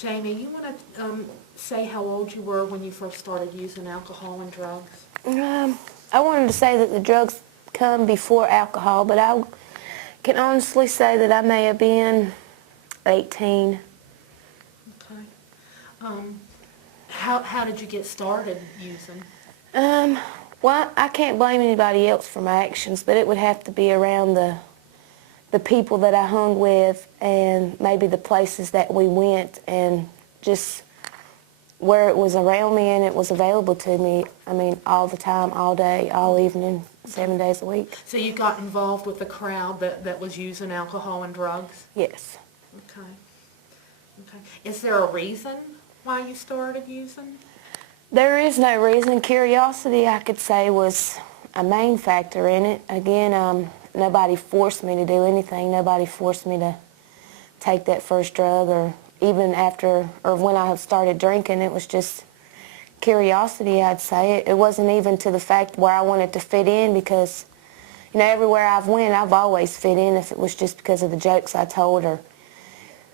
Jamie, you want to say how old you were when you first started using alcohol and drugs? I wanted to say that the drugs come before alcohol, but I can honestly say that I may have been 18. Okay. How did you get started using? Well, I can't blame anybody else for my actions, but it would have to be around the people that I hung with and maybe the places that we went and just where it was around me and it was available to me, I mean, all the time, all day, all evening, 7 days a week. So you got involved with the crowd that was using alcohol and drugs? Yes. Okay. Okay. Is there a reason why you started using? There is no reason. Curiosity, I could say, was a main factor in it. Again, nobody forced me to do anything. Nobody forced me to take that first drug, or even after or when I started drinking. It was just curiosity, I'd say. It wasn't even to the fact where I wanted to fit in, because, you know, everywhere I've went, I've always fit in, if it was just because of the jokes I told. Or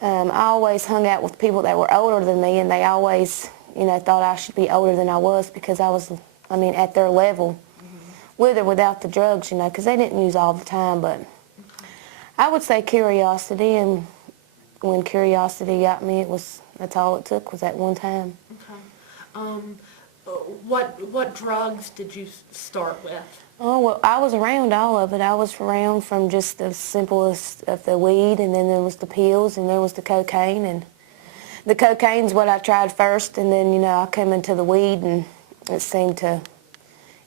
I always hung out with people that were older than me, and they always, you know, thought I should be older than I was because I was, I mean, at their level, with or without the drugs, you know, because they didn't use all the time. But I would say curiosity, and when curiosity got me, that's all it took, was that one time. Okay. What drugs did you start with? Oh, well, I was around all of it. I was around from just the simplest of the weed, and then there was the pills, and there was the cocaine. And the cocaine's what I tried first, and then, you know, I came into the weed, and it seemed to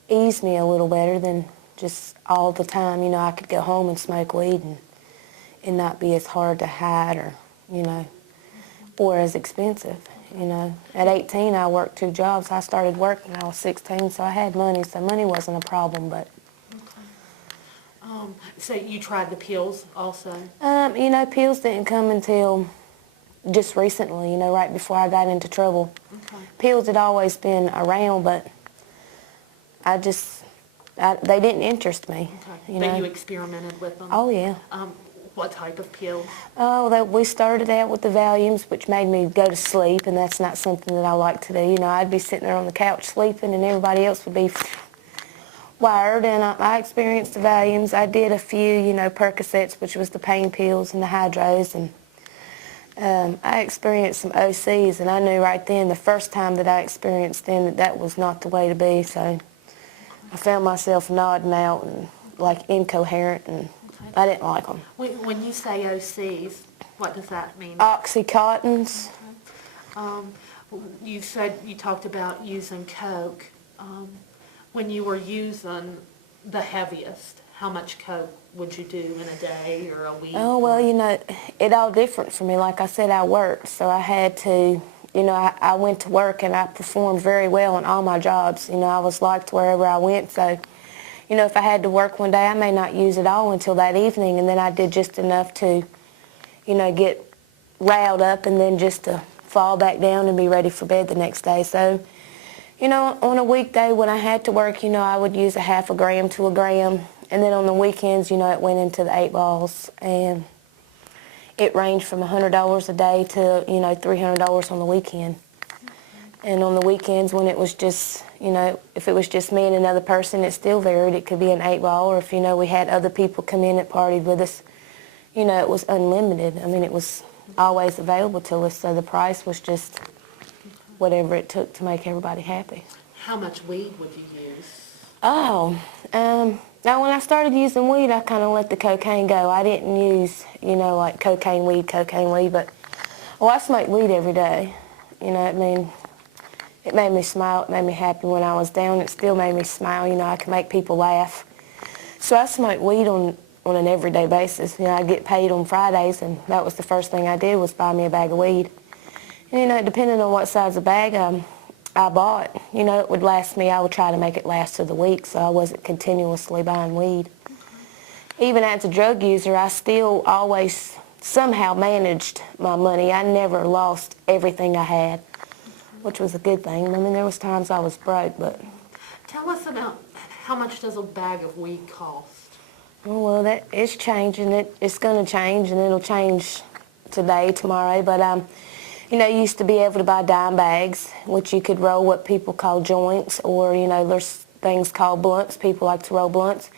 ease me a little better than just all the time. You know, I could go home and smoke weed and not be as hard to hide, or, you know, or as expensive. You know, at 18, I worked 2 jobs. I started working when I was 16, so I had money, so money wasn't a problem. But so you tried the pills also? you know, pills didn't come until just recently, you know, right before I got into trouble. Okay. Pills had always been around, but they didn't interest me. Okay. You But know? you experimented with them? Oh, yeah. What type of pills? Oh, we started out with the Valiums, which made me go to sleep, and that's not something that I like to do. You know, I'd be sitting there on the couch sleeping, and everybody else would be wired, and I experienced the Valiums. I did a few, you know, Percocets, which was the pain pills, and the Hydros, and I experienced some OCs, and I knew right then, the first time that I experienced them, that was not the way to be. So I found myself nodding out and, like, incoherent, and I didn't like them. When you say OCs, what does that mean? Oxycontins. You talked about using Coke. When you were using the heaviest, how much Coke would you do in a day or a week? Oh, well, you know, it all different for me. Like I said, I worked, so I had to, you know, I went to work and I performed very well in all my jobs. You know, I was liked wherever I went, so, you know, if I had to work one day, I may not use it all until that evening, and then I did just enough to, you know, get riled up and then just to fall back down and be ready for bed the next day. So, you know, on a weekday when I had to work, you know, I would use a half a gram to a gram, and then on the weekends, you know, it went into the 8 balls, and it ranged from $100 a day to, you know, $300 on the weekend. And on the weekends when it was just, you know, if it was just me and another person, it still varied. It could be an 8 ball, or if, you know, we had other people come in that partied with us, you know, it was unlimited. I mean, it was always available to us, so the price was just whatever it took to make everybody happy. How much weed would you use? Oh, now when I started using weed, I kind of let the cocaine go. I didn't use, you know, like cocaine weed, but, well, I smoked weed every day. You know, I mean, it made me smile, it made me happy when I was down. It still made me smile, you know, I could make people laugh. So I smoked weed on an everyday basis. You know, I'd get paid on Fridays, and that was the first thing I did, was buy me a bag of weed. And, you know, depending on what size of bag I bought, you know, it would last me, I would try to make it last through the week, so I wasn't continuously buying weed. Even as a drug user, I still always somehow managed my money. I never lost everything I had, which was a good thing. I mean, there was times I was broke, but... Tell us about how much does a bag of weed cost? Oh, well, that is changing. It's going to change, and it'll change today, tomorrow. But You know, you used to be able to buy dime bags, which you could roll what people call joints, or, you know, there's things called blunts. People like to roll blunts.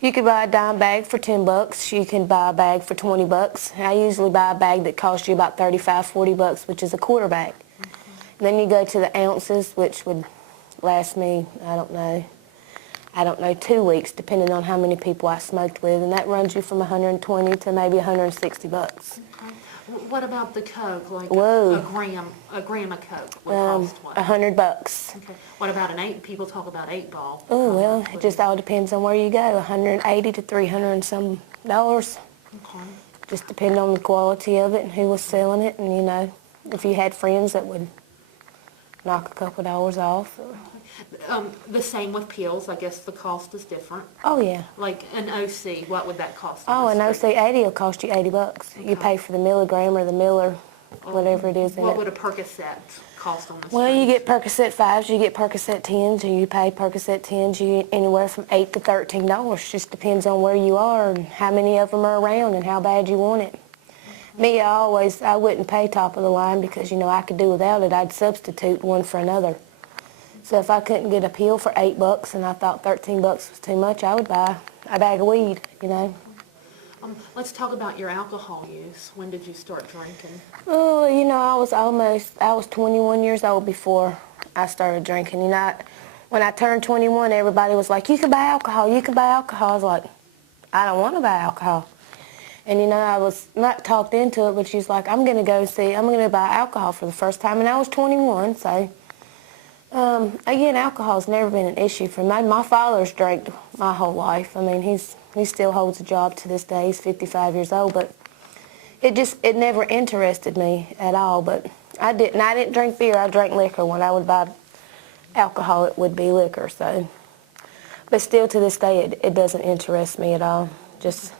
You could buy a dime bag for $10. You can buy a bag for $20. I usually buy a bag that costs you about $35, $40, which is a quarter bag. Okay. Then you go to the ounces, which would last me, I don't know, 2 weeks, depending on how many people I smoked with, and that runs you from 120 to maybe $160. Okay. What about the Coke? Like Whoa. a gram of Coke would cost what? $100. Okay. What about an 8? People talk about 8-ball. Oh, well, it just all depends on where you go, 180 to 300 and some dollars. Okay. Just depending on the quality of it and who was selling it, and, you know, if you had friends that would knock a couple dollars off. The same with pills. I guess the cost is different. Oh, yeah. Like an OC, what would that cost? Oh, an OC 80 will cost you $80. You pay for the milligram or the miller, whatever it is in it. What would a Percocet cost on the Well, you street? get Percocet 5s, you get Percocet 10s, and you pay Percocet 10s you anywhere from $8 to $13. Just depends on where you are and how many of them are around and how bad you want it. Me, I wouldn't pay top of the line because, you know, I could do without it. I'd substitute one for another. So if I couldn't get a pill for $8 and I thought $13 was too much, I would buy a bag of weed, you know. Let's talk about your alcohol use. When did you start drinking? Oh, you know, I was 21 years old before I started drinking. You know, when I turned 21, everybody was like, you can buy alcohol, you can buy alcohol. I was like, I don't want to buy alcohol. And, you know, I was not talked into it, but she's like, I'm going to buy alcohol for the first time. And I was 21, so, again, alcohol's never been an issue for me. My father's drank my whole life. I mean, he still holds a job to this day. He's 55 years old, but it never interested me at all. But I didn't drink beer. I drank liquor. When I would buy alcohol, it would be liquor. So, but still to this day, it doesn't interest me at all. Just.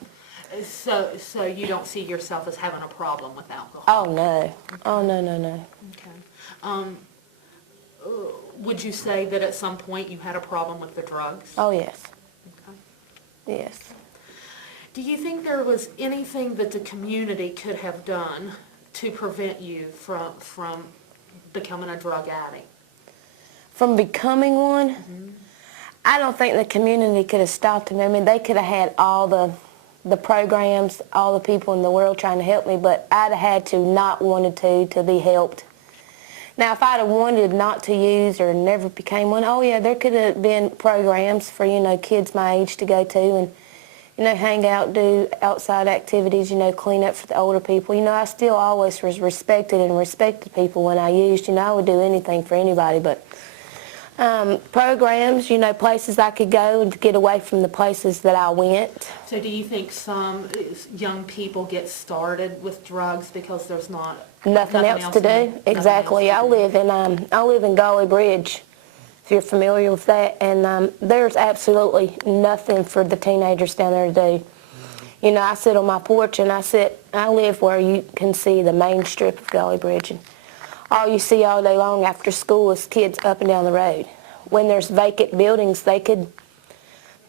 So you don't see yourself as having a problem with alcohol? Oh, no. Okay. Oh, no. Okay. Would you say that at some point you had a problem with the drugs? Oh, yes. Okay. Yes. Do you think there was anything that the community could have done to prevent you from becoming a drug addict? From becoming one? Mm-hmm. I don't think the community could have stopped him. I mean, they could have had all the programs, all the people in the world trying to help me, but I'd have had to not wanted to be helped. Now, if I'd have wanted not to use or never became one, oh yeah, there could have been programs for, you know, kids my age to go to and, you know, hang out, do outside activities, you know, clean up for the older people. You know, I still always was respected people when I used. You know, I would do anything for anybody, but programs, you know, places I could go and get away from the places that I went. So do you think some young people get started with drugs because there's nothing else to do? Exactly. I live in Golly Bridge, if you're familiar with that, and there's absolutely nothing for the teenagers down there to do. You know, I sit on my porch and I live where you can see the main strip of Golly Bridge, and all you see all day long after school is kids up and down the road. When there's vacant buildings, they could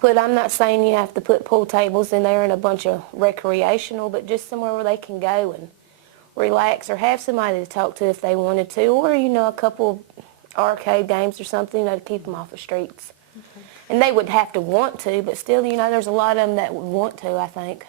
I'm not saying you have to put pool tables in there and a bunch of recreational, but just somewhere where they can go and relax or have somebody to talk to if they wanted to, or, you know, a couple arcade games or something, you know, to keep them off the streets. Okay. And they would have to want to, but still, you know, there's a lot of them that would want to, I think.